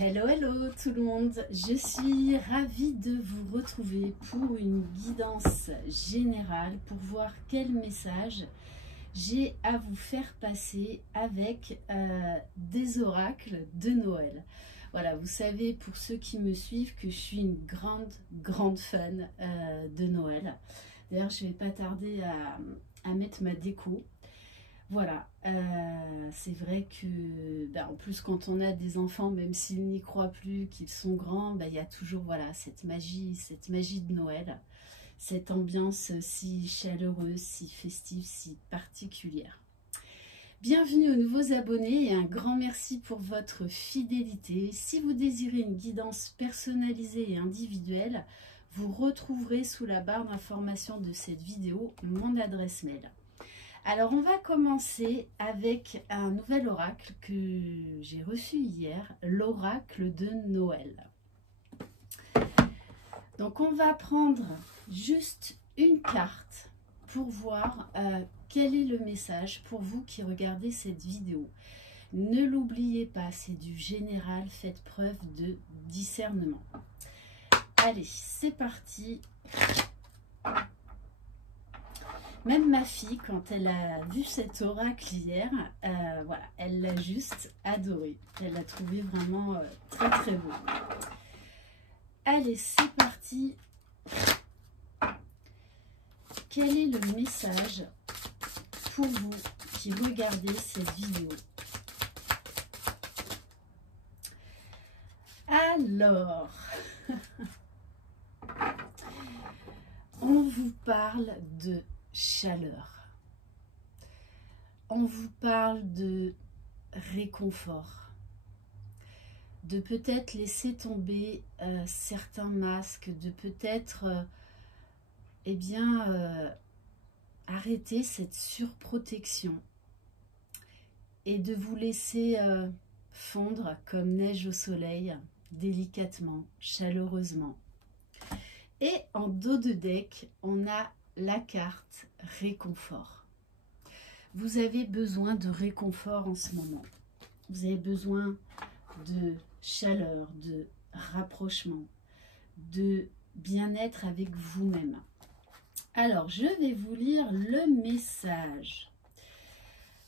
Hello, hello tout le monde, je suis ravie de vous retrouver pour une guidance générale pour voir quel message j'ai à vous faire passer avec des oracles de Noël. Voilà, vous savez pour ceux qui me suivent que je suis une grande fan de Noël. D'ailleurs, je ne vais pas tarder à mettre ma déco. Voilà, c'est vrai que, en plus quand on a des enfants, même s'ils n'y croient plus, qu'ils sont grands, il y a toujours voilà, cette magie de Noël, cette ambiance si chaleureuse, si festive, si particulière. Bienvenue aux nouveaux abonnés et un grand merci pour votre fidélité. Si vous désirez une guidance personnalisée et individuelle, vous retrouverez sous la barre d'information de cette vidéo mon adresse mail. Alors on va commencer avec un nouvel oracle que j'ai reçu hier, l'oracle de Noël. Donc on va prendre juste une carte pour voir quel est le message pour vous qui regardez cette vidéo. Ne l'oubliez pas, c'est du général, faites preuve de discernement. Allez, c'est parti. Même ma fille, quand elle a vu cet oracle hier, voilà, elle l'a juste adoré. Elle l'a trouvé vraiment très beau. Allez, c'est parti. Quel est le message pour vous qui regardez cette vidéo? Alors, on vous parle de chaleur. On vous parle de réconfort, de peut-être laisser tomber certains masques, de peut-être arrêter cette surprotection et de vous laisser fondre comme neige au soleil, délicatement, chaleureusement. Et en dos de deck, on a la carte réconfort. Vous avez besoin de réconfort en ce moment. Vous avez besoin de chaleur, de rapprochement, de bien-être avec vous-même. Alors, je vais vous lire le message.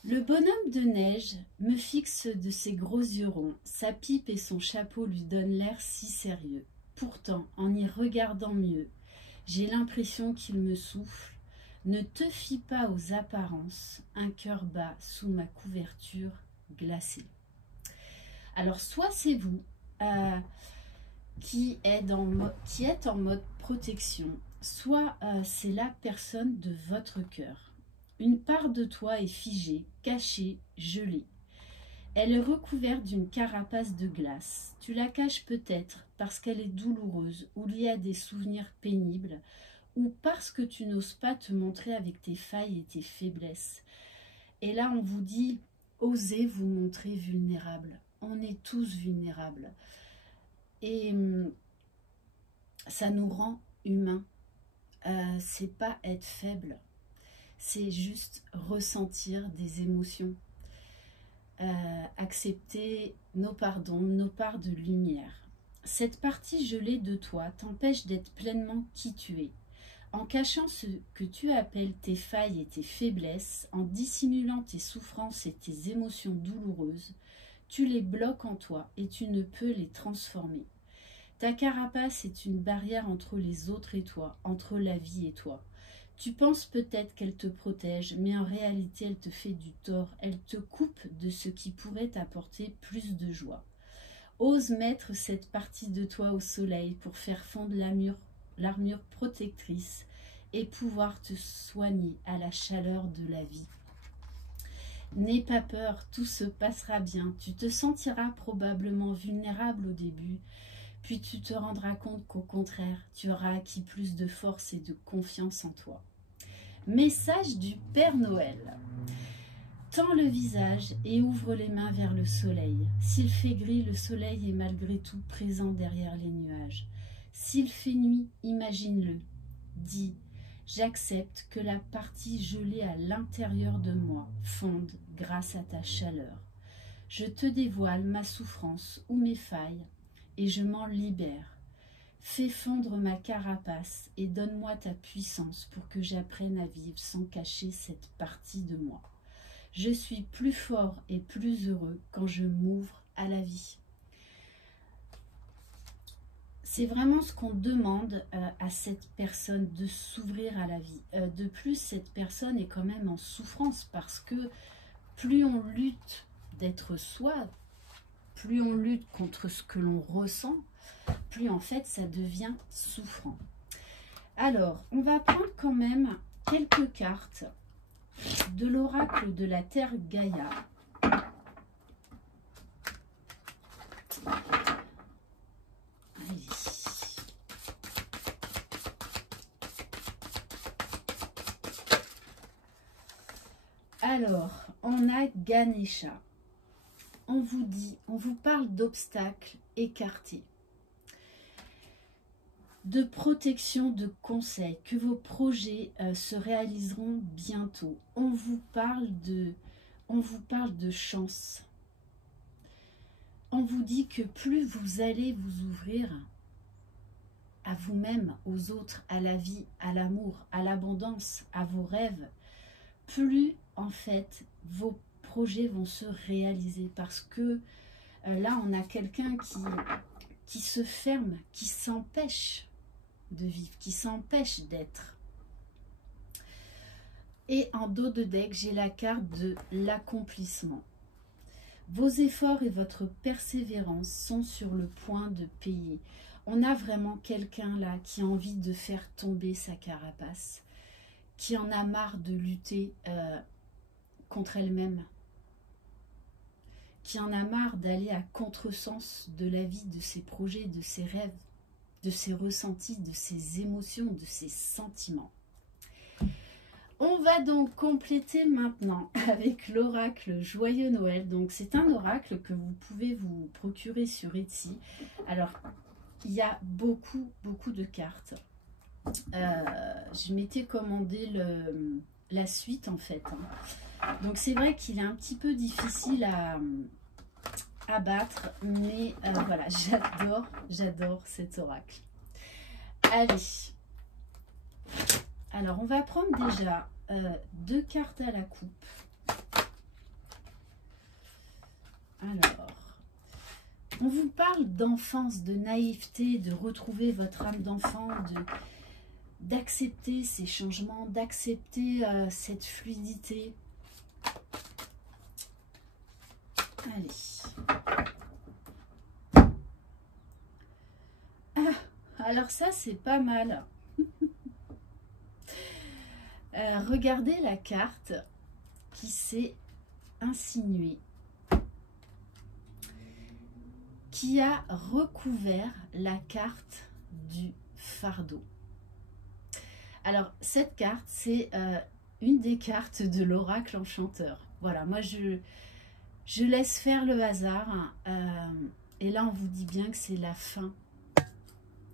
Le bonhomme de neige me fixe de ses gros yeux ronds. Sa pipe et son chapeau lui donnent l'air si sérieux. Pourtant, en y regardant mieux, j'ai l'impression qu'il me souffle. Ne te fie pas aux apparences, un cœur bat sous ma couverture glacée. Alors, soit c'est vous qui êtes en mode protection, soit c'est la personne de votre cœur. Une part de toi est figée, cachée, gelée. Elle est recouverte d'une carapace de glace. Tu la caches peut-être parce qu'elle est douloureuse ou liée à des souvenirs pénibles ou parce que tu n'oses pas te montrer avec tes failles et tes faiblesses. Et là, on vous dit, osez vous montrer vulnérable. On est tous vulnérables. Et ça nous rend humains. C'est pas être faible. C'est juste ressentir des émotions. Accepter nos pardons, nos parts de lumière. Cette partie gelée de toi t'empêche d'être pleinement qui tu es. En cachant ce que tu appelles tes failles et tes faiblesses, en dissimulant tes souffrances et tes émotions douloureuses, tu les bloques en toi et tu ne peux les transformer. Ta carapace est une barrière entre les autres et toi, entre la vie et toi. Tu penses peut-être qu'elle te protège, mais en réalité, elle te fait du tort. Elle te coupe de ce qui pourrait t'apporter plus de joie. Ose mettre cette partie de toi au soleil pour faire fondre l'armure protectrice et pouvoir te soigner à la chaleur de la vie. N'aie pas peur, tout se passera bien. Tu te sentiras probablement vulnérable au début, puis tu te rendras compte qu'au contraire, tu auras acquis plus de force et de confiance en toi. Message du Père Noël. Tends le visage et ouvre les mains vers le soleil. S'il fait gris, le soleil est malgré tout présent derrière les nuages. S'il fait nuit, imagine-le. Dis, j'accepte que la partie gelée à l'intérieur de moi fonde grâce à ta chaleur. Je te dévoile ma souffrance ou mes failles, et je m'en libère. Fais fondre ma carapace et donne-moi ta puissance pour que j'apprenne à vivre sans cacher cette partie de moi. Je suis plus fort et plus heureux quand je m'ouvre à la vie. C'est vraiment ce qu'on demande à cette personne, de s'ouvrir à la vie. De plus, cette personne est quand même en souffrance parce que plus on lutte d'être soi, plus on lutte contre ce que l'on ressent, plus en fait ça devient souffrant. Alors, on va prendre quand même quelques cartes de l'oracle de la Terre Gaïa. Allez. Alors, on a Ganesha. On vous dit, on vous parle d'obstacles écartés, de protection, de conseils, que vos projets se réaliseront bientôt. On vous parle de chance. On vous dit que plus vous allez vous ouvrir à vous-même, aux autres, à la vie, à l'amour, à l'abondance, à vos rêves, plus en fait vos projets vont se réaliser, parce que là on a quelqu'un qui se ferme, qui s'empêche de vivre, qui s'empêche d'être. Et en dos de deck, j'ai la carte de l'accomplissement. Vos efforts et votre persévérance sont sur le point de payer. On a vraiment quelqu'un là qui a envie de faire tomber sa carapace, qui en a marre de lutter contre elle-même, qui en a marre d'aller à contresens de la vie, de ses projets, de ses rêves, de ses ressentis, de ses émotions, de ses sentiments. On va donc compléter maintenant avec l'oracle Joyeux Noël. Donc c'est un oracle que vous pouvez vous procurer sur Etsy. Alors il y a beaucoup de cartes. Je m'étais commandé la suite en fait. Donc c'est vrai qu'il est un petit peu difficile à battre, mais voilà, j'adore cet oracle. Allez. Alors, on va prendre déjà 2 cartes à la coupe. Alors, on vous parle d'enfance, de naïveté, de retrouver votre âme d'enfant, d'accepter ces changements, d'accepter cette fluidité. Allez. Ah, alors ça, c'est pas mal. Regardez la carte qui s'est insinuée, qui a recouvert la carte du fardeau. Alors cette carte, c'est une des cartes de l'oracle enchanteur. Voilà, moi je laisse faire le hasard, et là on vous dit bien que c'est la fin.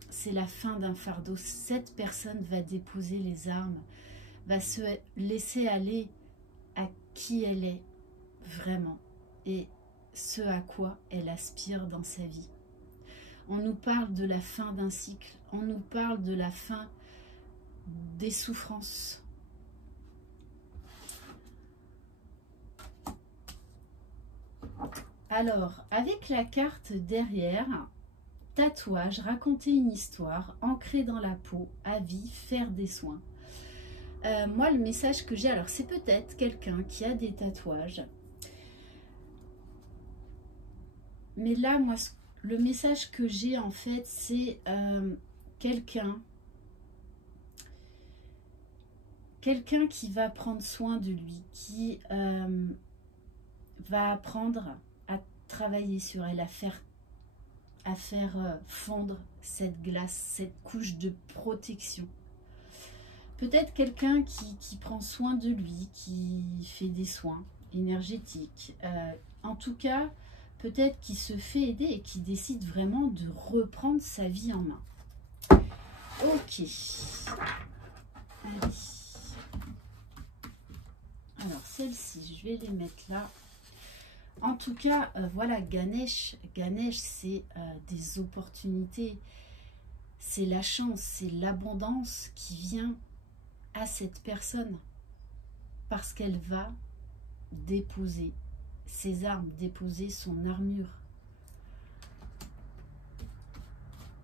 C'est la fin d'un fardeau. Cette personne va déposer les armes, va se laisser aller à qui elle est vraiment et ce à quoi elle aspire dans sa vie. On nous parle de la fin d'un cycle, on nous parle de la fin des souffrances. Alors, avec la carte derrière, tatouage, raconter une histoire, ancrer dans la peau, à vie, faire des soins. Moi, le message que j'ai, alors c'est peut-être quelqu'un qui a des tatouages. Mais là, moi, le message que j'ai, en fait, c'est quelqu'un qui va prendre soin de lui, qui va apprendre à travailler sur elle, à faire fondre cette glace, cette couche de protection. Peut-être quelqu'un qui prend soin de lui, qui fait des soins énergétiques. En tout cas, peut-être qui se fait aider et qui décide vraiment de reprendre sa vie en main. Ok. Allez. Alors, celles-ci, je vais les mettre là. En tout cas, voilà, Ganesh, c'est des opportunités, c'est la chance, c'est l'abondance qui vient à cette personne parce qu'elle va déposer ses armes, déposer son armure.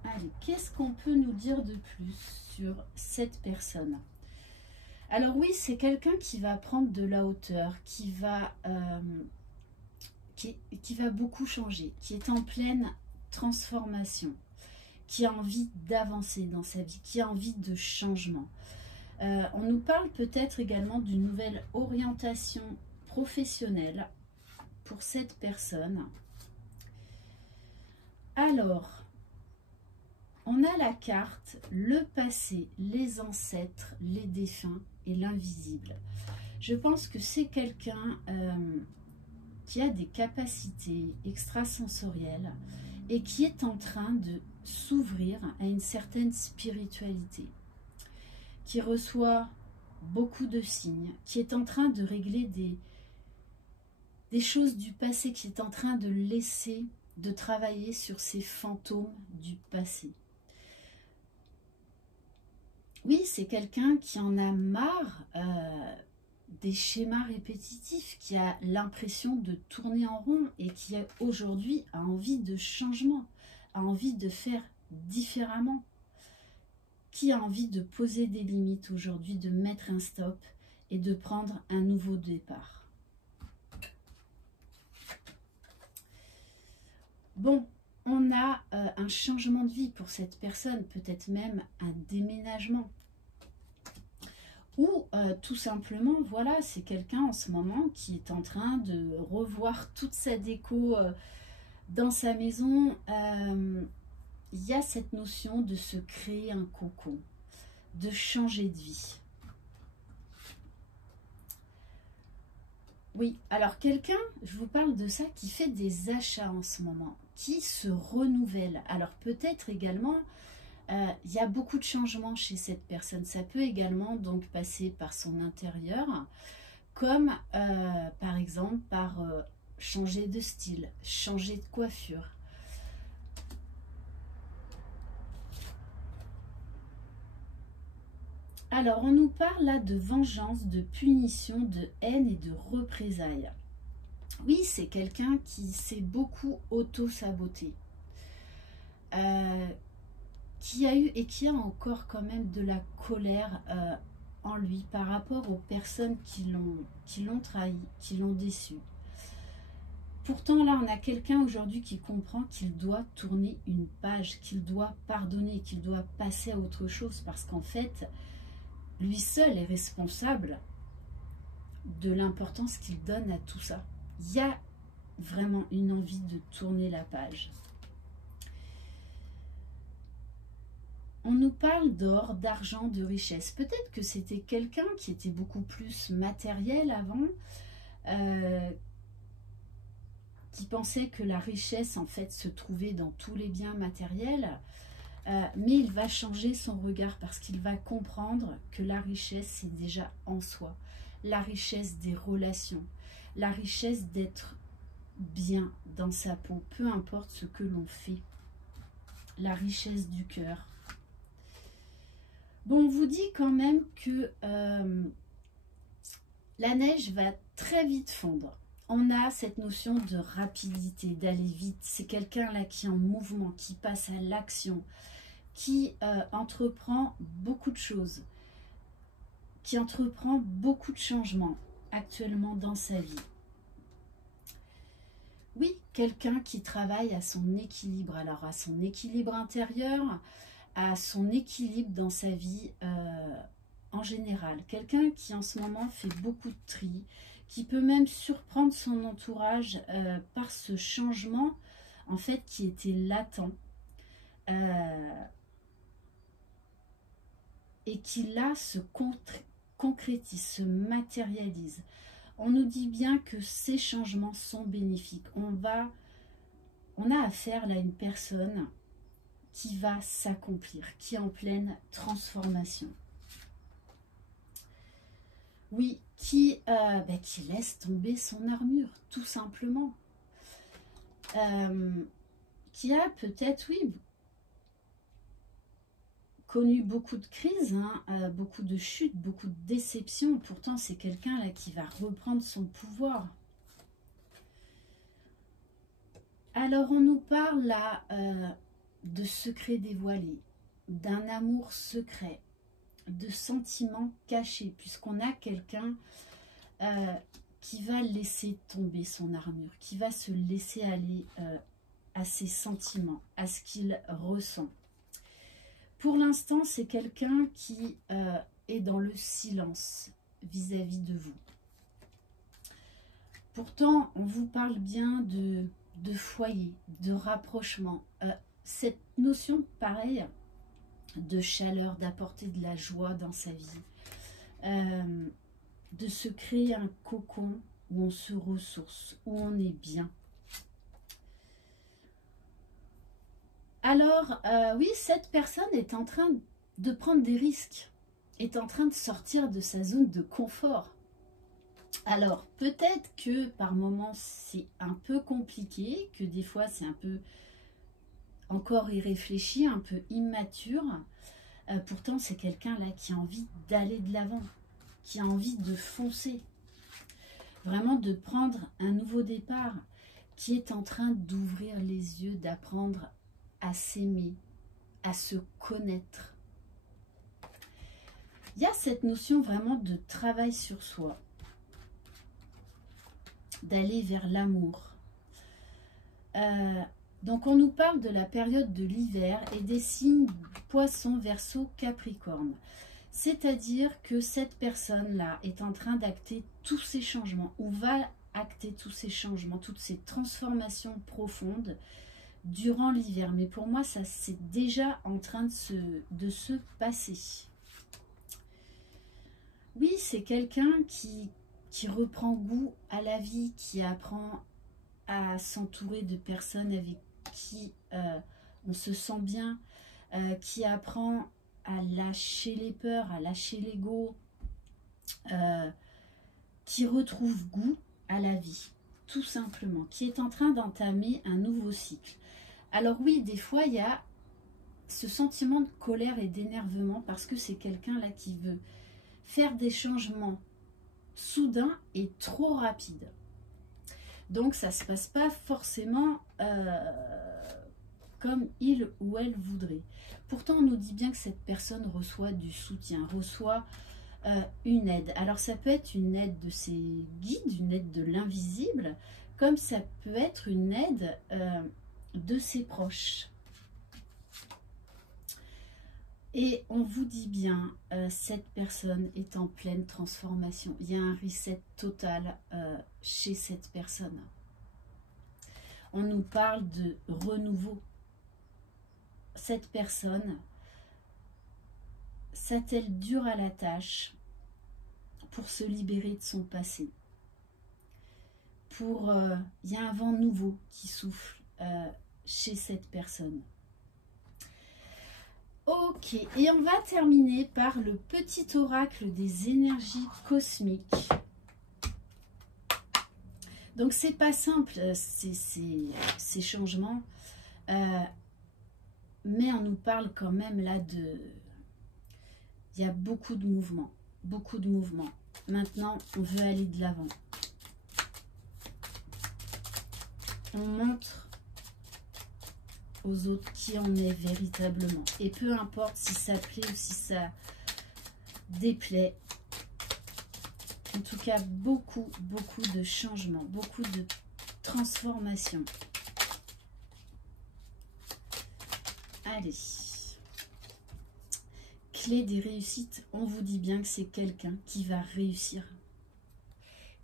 Allez, qu'est-ce qu'on peut nous dire de plus sur cette personne? Alors oui, c'est quelqu'un qui va prendre de la hauteur, qui va beaucoup changer, qui est en pleine transformation, qui a envie d'avancer dans sa vie, qui a envie de changement. On nous parle peut-être également d'une nouvelle orientation professionnelle pour cette personne. Alors, on a la carte, le passé, les ancêtres, les défunts et l'invisible. Je pense que c'est quelqu'un qui a des capacités extrasensorielles et qui est en train de s'ouvrir à une certaine spiritualité, qui reçoit beaucoup de signes, qui est en train de régler des choses du passé, qui est en train de laisser, de travailler sur ces fantômes du passé. Oui, c'est quelqu'un qui en a marre des schémas répétitifs, qui a l'impression de tourner en rond et qui aujourd'hui a envie de changement, a envie de faire différemment, qui a envie de poser des limites aujourd'hui, de mettre un stop et de prendre un nouveau départ. Bon, on a un changement de vie pour cette personne, peut-être même un déménagement. Ou tout simplement, voilà, c'est quelqu'un en ce moment qui est en train de revoir toute sa déco dans sa maison. Il y a cette notion de se créer un cocon, de changer de vie. Oui, alors quelqu'un, je vous parle de ça, qui fait des achats en ce moment, qui se renouvelle. Alors peut-être également, il y a beaucoup de changements chez cette personne. Ça peut également donc passer par son intérieur, comme par exemple par changer de style, changer de coiffure. Alors, on nous parle là de vengeance, de punition, de haine et de représailles. Oui, c'est quelqu'un qui s'est beaucoup auto-saboté, qui a eu et qui a encore quand même de la colère en lui par rapport aux personnes qui l'ont trahi, qui l'ont déçu. Pourtant, là, on a quelqu'un aujourd'hui qui comprend qu'il doit tourner une page, qu'il doit pardonner, qu'il doit passer à autre chose parce qu'en fait, lui seul est responsable de l'importance qu'il donne à tout ça. Il y a vraiment une envie de tourner la page. On nous parle d'or, d'argent, de richesse. Peut-être que c'était quelqu'un qui était beaucoup plus matériel avant, qui pensait que la richesse en fait se trouvait dans tous les biens matériels. Mais il va changer son regard parce qu'il va comprendre que la richesse, c'est déjà en soi. La richesse des relations, la richesse d'être bien dans sa peau, peu importe ce que l'on fait. La richesse du cœur. Bon, on vous dit quand même que la neige va très vite fondre. On a cette notion de rapidité, d'aller vite. C'est quelqu'un là qui est en mouvement, qui passe à l'action, qui entreprend beaucoup de choses, qui entreprend beaucoup de changements actuellement dans sa vie. Oui, quelqu'un qui travaille à son équilibre, alors à son équilibre intérieur, à son équilibre dans sa vie en général. Quelqu'un qui en ce moment fait beaucoup de tri, qui peut même surprendre son entourage par ce changement en fait qui était latent. Et qui là se concrétise, se matérialise. On nous dit bien que ces changements sont bénéfiques. On a affaire là à une personne qui va s'accomplir, qui est en pleine transformation. Oui, qui laisse tomber son armure, tout simplement. qui a peut-être, oui, connu beaucoup de crises, hein, beaucoup de chutes, beaucoup de déceptions. Pourtant, c'est quelqu'un là qui va reprendre son pouvoir. Alors, on nous parle là de secrets dévoilés, d'un amour secret, de sentiments cachés, puisqu'on a quelqu'un qui va laisser tomber son armure, qui va se laisser aller à ses sentiments, à ce qu'il ressent. Pour l'instant, c'est quelqu'un qui est dans le silence vis-à-vis de vous. Pourtant, on vous parle bien de foyer, de rapprochement. Cette notion, pareil, de chaleur, d'apporter de la joie dans sa vie. De se créer un cocon où on se ressource, où on est bien. Alors, oui, cette personne est en train de prendre des risques, est en train de sortir de sa zone de confort. Alors, peut-être que par moments, c'est un peu compliqué, que des fois, c'est un peu encore irréfléchi, un peu immature. Pourtant, c'est quelqu'un là qui a envie d'aller de l'avant, qui a envie de foncer, vraiment de prendre un nouveau départ, qui est en train d'ouvrir les yeux, d'apprendre à s'aimer, à se connaître. Il y a cette notion vraiment de travail sur soi, d'aller vers l'amour. Donc on nous parle de la période de l'hiver et des signes Poisson, Verseau, Capricorne. C'est-à-dire que cette personne-là est en train d'acter tous ces changements, ou va acter tous ces changements, toutes ces transformations profondes durant l'hiver. Mais pour moi, ça c'est déjà en train de se passer. Oui, c'est quelqu'un qui reprend goût à la vie, qui apprend à s'entourer de personnes avec qui on se sent bien, qui apprend à lâcher les peurs, à lâcher l'ego, qui retrouve goût à la vie, tout simplement, qui est en train d'entamer un nouveau cycle. Alors oui, des fois, il y a ce sentiment de colère et d'énervement parce que c'est quelqu'un là qui veut faire des changements soudains et trop rapides. Donc ça ne se passe pas forcément comme il ou elle voudrait. Pourtant, on nous dit bien que cette personne reçoit du soutien, reçoit une aide. Alors ça peut être une aide de ses guides, une aide de l'invisible, comme ça peut être une aide de ses proches. Et on vous dit bien, cette personne est en pleine transformation. Il y a un reset total chez cette personne. On nous parle de renouveau. Cette personne s'attelle dur à la tâche pour se libérer de son passé. Il y a un vent nouveau qui souffle chez cette personne. Ok, et on va terminer par le petit oracle des énergies cosmiques. Donc c'est pas simple ces changements, mais on nous parle quand même là de... Il y a beaucoup de mouvements, beaucoup de mouvements. Maintenant, on veut aller de l'avant. On montre aux autres qui on est véritablement. Et peu importe si ça plaît ou si ça déplaît. En tout cas, beaucoup de changements, beaucoup de transformations. Allez. Clé des réussites, on vous dit bien que c'est quelqu'un qui va réussir.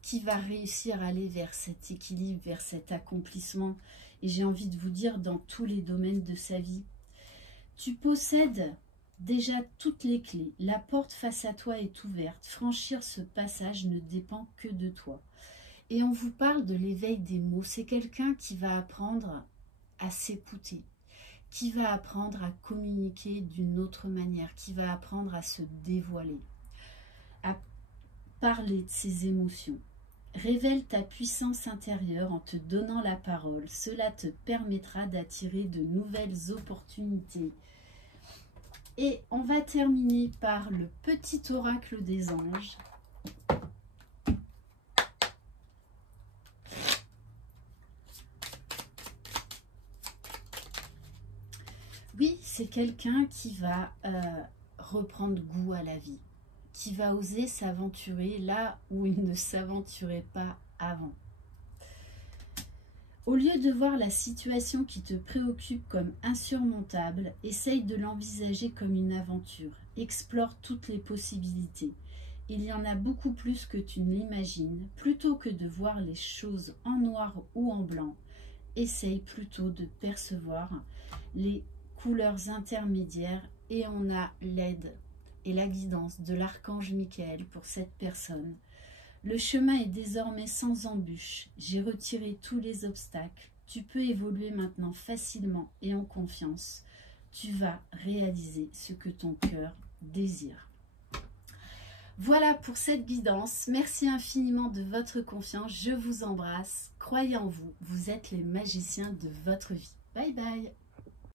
Qui va réussir à aller vers cet équilibre, vers cet accomplissement. Et j'ai envie de vous dire, dans tous les domaines de sa vie. Tu possèdes déjà toutes les clés. La porte face à toi est ouverte. Franchir ce passage ne dépend que de toi. Et on vous parle de l'éveil des mots. C'est quelqu'un qui va apprendre à s'écouter, qui va apprendre à communiquer d'une autre manière, qui va apprendre à se dévoiler, à parler de ses émotions. Révèle ta puissance intérieure en te donnant la parole. Cela te permettra d'attirer de nouvelles opportunités. Et on va terminer par le petit oracle des anges. Oui, c'est quelqu'un qui va reprendre goût à la vie, qui va oser s'aventurer là où il ne s'aventurait pas avant. Au lieu de voir la situation qui te préoccupe comme insurmontable, essaye de l'envisager comme une aventure. Explore toutes les possibilités. Il y en a beaucoup plus que tu ne l'imagines. Plutôt que de voir les choses en noir ou en blanc, essaye plutôt de percevoir les couleurs intermédiaires et on a l'aide et la guidance de l'archange Michael pour cette personne. Le chemin est désormais sans embûche. J'ai retiré tous les obstacles. Tu peux évoluer maintenant facilement et en confiance. Tu vas réaliser ce que ton cœur désire. Voilà pour cette guidance. Merci infiniment de votre confiance. Je vous embrasse. Croyez en vous. Vous êtes les magiciens de votre vie. Bye bye.